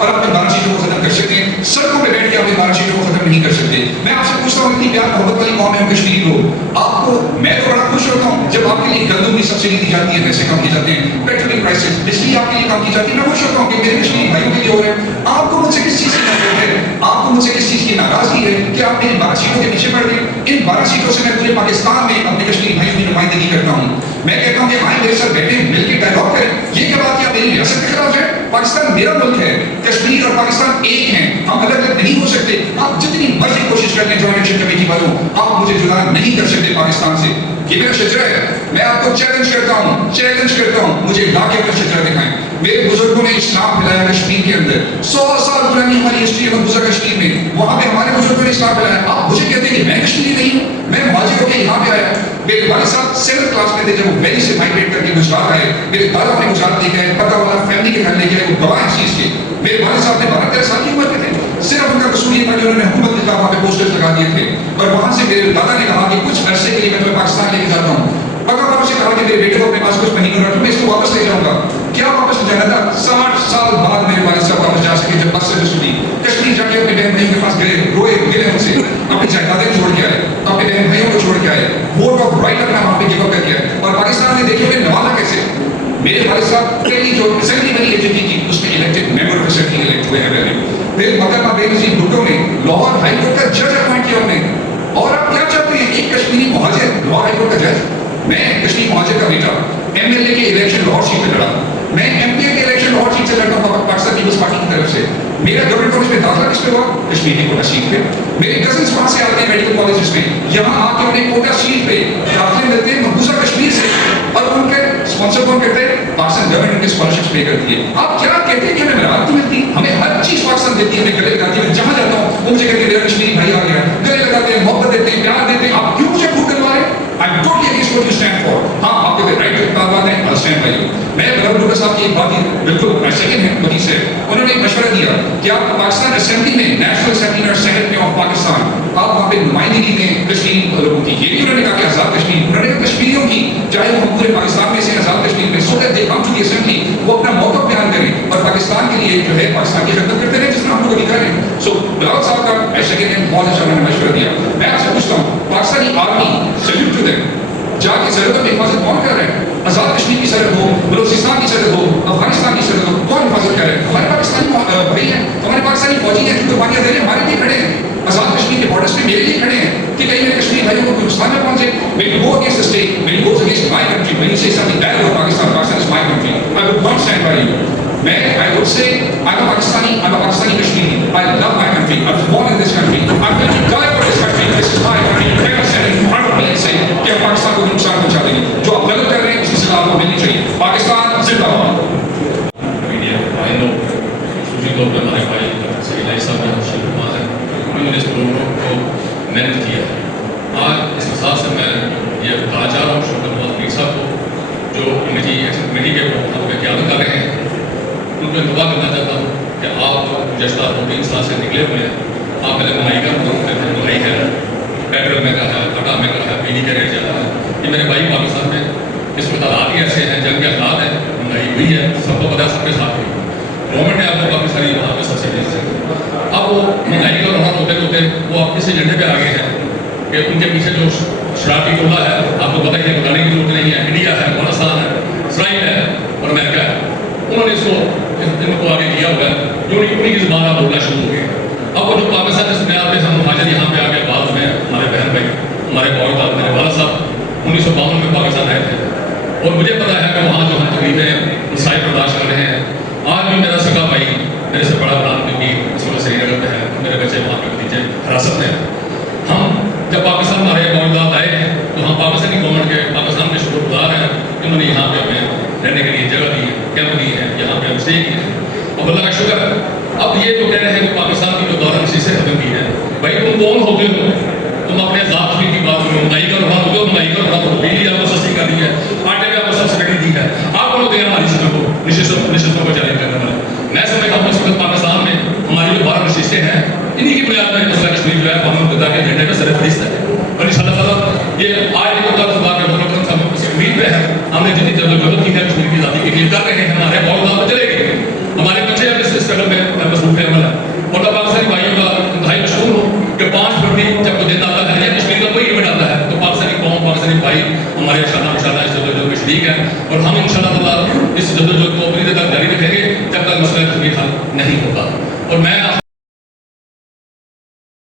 اور اپنی 12 سیٹوں کو ختم کر سکتے ہیں. سڑکوں پہ بیٹھ کے اپنی 12 سیٹوں کو ختم نہیں کر سکتے. میں آپ سے پوچھتا ہوں اتنی پیار محبت والی قوم ہے کشمیری لوگ, آپ کو میں تو بڑا خوش ہوتا ہوں جب آپ کے لیے گندم کی سبسڈی دی جاتی ہے, پیسے کم کیے جاتے ہیں, پیٹرول پرائسز بجلی آپ کے لیے کم کی جاتی ہے, میں خوش ہوتا ہوں کہ میرے کشمیری بھائیوں کے لیے ہو رہا ہے. آپ کو مجھ سے کس چیز کی نفرت ہے, آپ کو مجھ سے کس چیز کی ناراضگی ہے کہ آپ میری 12 سیٹوں کے پیچھے پڑ گئے. ان 12 سیٹوں سے میں پورے پاکستان میں اپنے کشمیری بھائیوں کی نمائندگی کرتا ہوں. میں کہتا ہوں کہ آئیں میرے ساتھ بیٹھے مل کے ڈائلاگ کریں. یہ کیا بات کیا میری ریاست کے خلاف ہے؟ پاکستان میرا ملک ہے, کشمیر اور پاکستان ایک ہیں, ہم الگ الگ نہیں ہو سکتے. آپ جتنی مرضی کوشش کر لیں جوائنٹ ایکشن کمیٹی والوں, آپ مجھے جدا نہیں کر سکتے پاکستان سے. یہ میرا شجرا ہے, میں آپ کو چیلنج کرتا ہوں, مجھے لا کے اپنا شجرا دکھائیں. میرے بزرگوں نے اسلام پھیلایا کشمیر کے اندر, 100 سال پرانی ہماری ہسٹری ہے مقبوضہ کشمیر میں, وہاں پہ ہمارے بزرگوں نے اسلام پھیلایا. آپ مجھے کہتے ہیں کہ میں کشمیری نہیں ہوں, میں مہاجر ہو کے یہاں پہ آیا. میرے والد صاحب 7th کلاس میں تھے جب وہ ویلی سے مائگریٹ کر کے گجرات آئے. میرے دادا نے گجرات لے گئے, پتہ والا فیملی کے گھر لے گئے, وہ گواہ اس چیز کے. میرے والد صاحب نے 12-13 سال کی عمر میں تھے, صرف ان کا قصور یہ تھا کہ انہوں نے حکومت کے خلاف وہاں پہ پوسٹرز لگا دیے تھے. اور وہاں سے میرے دادا نے کہا کہ کچھ عرصے کے لیے میں تمہیں پاکستان لے کے جاتا ہوں. پکا پاپا سے کہا کہ میرے بیٹے کو اپنے پاس کچھ مہینوں رکھو, میں اس کو واپس لے جاؤں گا. کیا واپس لے جانا تھا؟ 60 سال بعد میرے والد صاحب واپس جا سکے جب بس سے سنی. کشمیر جا کے اپنے بہن بھائیوں کے پاس گئے, روئے ملے ان سے, اپنی جائیدادیں چھوڑ کے آئے, اپنے بہن بھائیوں کو چھوڑ کے آئے, ووٹ آف رائٹ اپنا وہاں پہ گیو اپ کر کے آئے. اور پاکستان نے دیکھے انہیں نوازا کیسے. میرے والد صاحب پہلی جو اسمبلی بنی ہے جن کی, اس میں elected member of assembly elect ہوئے ہیں. پھر محترمہ بے نظیر بھٹو نے لاہور ہائی کورٹ کا جج اپوائنٹ کیا انہیں. اور آپ کیا چاہتے ہیں, ایک کشمیری مہاجر لاہور ہائی کورٹ کا جج. میں کشمیری مہاجر کا بیٹا ایم ایل اے کے الیکشن لاہور سیٹ پہ لڑا, میں ایم پی اے کے الیکشن لاہور سیٹ سے لڑتا ہوں پاکستان پیپلز پارٹی کی طرف سے. میرا گورنمنٹ کالج میں داخلہ کس پہ ہوا؟ کشمیری کوٹا سیٹ پہ. میرے کزنس وہاں سے آتے ہیں میڈیکل کالجز میں, یہاں آ کے انہیں کوٹا سیٹ پہ داخلے ملتے ہیں مقبوضہ کشمیر سے, اور ان کے اسپانسر کون کرتے ہیں؟ پاکستان گورنمنٹ ان کے اسکالرشپس پے کرتی ہے. آپ کیا کہتے ہیں کہ ہمیں راحت نہیں ملتی؟ ہمیں ہر چیز پاکستان دیتی ہے, ہمیں گلے لگاتی ہے. میں جہاں جاتا ہوں وہ مجھے کہتے ہیں میرا کشمیری بھائی آ گیا, گلے لگاتے ہیں, محبت دیتے ہیں, پیار دیتے ہیں. آپ کیوں مجھے پھوٹ کروا رہے ہیں؟ I'm totally against what you stand for. ہاں آپ کے رائٹ کے بات ہے, I'll stand by you. میں بلال بھٹو صاحب کی ایک بات بالکل سیکنڈ ہے وہیں سے, انہوں نے ایک مشورہ دیا کہ آپ پاکستان اسمبلی میں, نیشنل اسمبلی میں اور سینٹ میں آف پاکستان, آپ وہاں پہ نمائندگی دیں کشمیری لوگوں کی. یہ بھی انہوں نے کہا کہ آزاد کشمیر, انہوں نے کہا کشمیریوں کی, چاہے وہ پورے پاکستان میں سے آزاد کشمیر میں, so that they come to the assembly, وہ اپنا موقف بیان کریں اور پاکستان کے لیے جو ہے پاکستان کی خدمت کرتے رہیں جس میں ہم لوگ ادھر ہیں. سو بلال صاحب کا میں سیکنڈ ہے بہت اچھا انہوں نے مشورہ دیا. میں آپ سے پوچھتا ہوں, Pakistani army salute to them, جا کے سرحدوں میں حفاظت کون کر رہے ہیں؟ آزاد کشمیر کی سرحد ہو, بلوچستان کی سرحد ہو, افغانستان کی سرحد ہو, کون حفاظت کر رہے ہیں؟ ہمارے پاکستانی بھائی ہیں, ہمارے پاکستانی فوجی ہیں جو قربانیاں دے رہے ہیں, ہمارے لیے کھڑے ہیں, آزاد کشمیر کے بارڈرز پہ میرے لیے کھڑے ہیں کہ کہیں میرے کشمیری بھائیوں کو ہندوستان میں پہنچے. When you go against the state, when you go against my country, when you say something bad about Pakistan, Pakistan is my country, I would not stand by you. I would say I'm a Pakistani Kashmiri. I love my country. I was born in this country. I'm going to die for this country. This is my country. You cannot stand in front of me and say کہ ہم پاکستان کو نقصان پہنچا دیں گے. جو آپ غلط کر رہے ہیں اس کی سزا آپ کو ملنی چاہیے. پاکستان زندہ باد. میڈیا بھائیوں خصوصی طور پر ہمارے بھائی سیدائی صاحب نے شریف فرما ہے, انہوں نے اس پروگرام کو محنت کیا ہے. آج اس حساب سے میں یہ بتانا چاہ رہا ہوں شوکت نواز میر صاحب کو جو کمیٹی کے قیادت کر رہے ہیں, ان کو انتباہ کرنا چاہتا ہوں کہ آپ گزشتہ 2-3 سال سے نکلے ہوئے ہیں. آپ پہلے مہنگائی کا مطلب کرتے ہیں, مہنگائی ہے, پیٹرول میں کا ہے, آٹا میں کا ہے, بجلی کا ریٹ زیادہ ہے. یہ میرے بھائی پاکستان میں اس وقت حالات ہی ایسے ہیں, جنگ کے حالات ہیں, مہنگائی ہوئی ہے, سب کو پتا ہے, سب کے ساتھ ہوئی. گورنمنٹ نے آپ کو کافی ساری وہاں پہ سبسڈیز ہیں. اب وہ مہنگائی کا روحان ہوتے ہوتے وہ آپ اس ایجنڈے پہ آگے ہیں کہ ان کے پیچھے جو شرارتی ٹولہ ہے, آپ کو پتہ ہی ہے, بتانے کی ضرورت نہیں ہے, انڈیا ہے, افغانستان ہے, اسرائیل ہے اور امریکہ ہے. انہوں نے اس کو آگے کیا ہوا ہے, جو انہیں کی زبان آپ بولنا شروع ہو گئے. اب وہ جو پاکستان سے سنیاد پہ ہم مہاجر یہاں پہ آ کے بعد ہوئے ہیں, ہمارے بہن بھائی, ہمارے باؤ میرے والد صاحب 1952 میں پاکستان آئے تھے, اور مجھے پتا ہے کہ وہاں جو ہم تکلیفیں مسائل برداشت کر رہے ہیں. آج بھی میرا سگا بھائی, میرے سے بڑا بران کیونکہ اس وقت سری نگر میں ہے, میرے بچے وہاں پہ بھتیجے حراست میں. ہم جب پاکستان ہمارے موجودات آئے ہیں تو ہم پاکستانی گورنمنٹ کے, پاکستان کے شکر گزار ہیں کہ انہوں نے یہاں پہ ہمیں رہنے کے لیے جگہ دی ہے, کیمپ دی ہے, یہاں پہ ہم اسٹے کیے ہیں, اور اللہ کا شکر ہے. اب یہ جو کہہ رہے ہیں کہ پاکستان کی جو دورہ اسی سے ختم کی ہے, بھائی تم کون ہوتے ہو, تم اپنے ذات کی بات کرو, مہنگائی کا روحان ہوتے ہو, مہنگائی کا روحان ہوتے, بجلی آپ کو سستی کر دی ہے, آٹے پہ آپ کو سبسڈی دی ہے, آپ کو دے ہماری نشستوں کو چیلنج کرنے والے. میں سمجھتا ہوں اس وقت پاکستان میں ہماری جو 12 نشستیں ہیں, انہی کی بنیاد پر مسئلہ کشمیر جو ہے قومی متحدہ کے ایجنڈے میں سر فہرست ہے. اور ان شاء اللہ تعالیٰ یہ آج بھی ہوتا خدا کے مطلب ہم اس امید پہ ہے, ہم نے جتنی جدوجہد کی ہے کشمیر کی آزادی کے لیے کر رہے ہیں, ہمارے بہت چلے گئے, ہمارے بچے اب اس اسٹرگل میں ہمارے انشاءاللہ اس جدوجہد میں شریک ہیں اور ہم انشاءاللہ تعالیٰ اس جدوجہد کو اپنی تک جاری رکھیں گے جب تک مسئلہ کبھی حل نہیں ہوگا. اور میں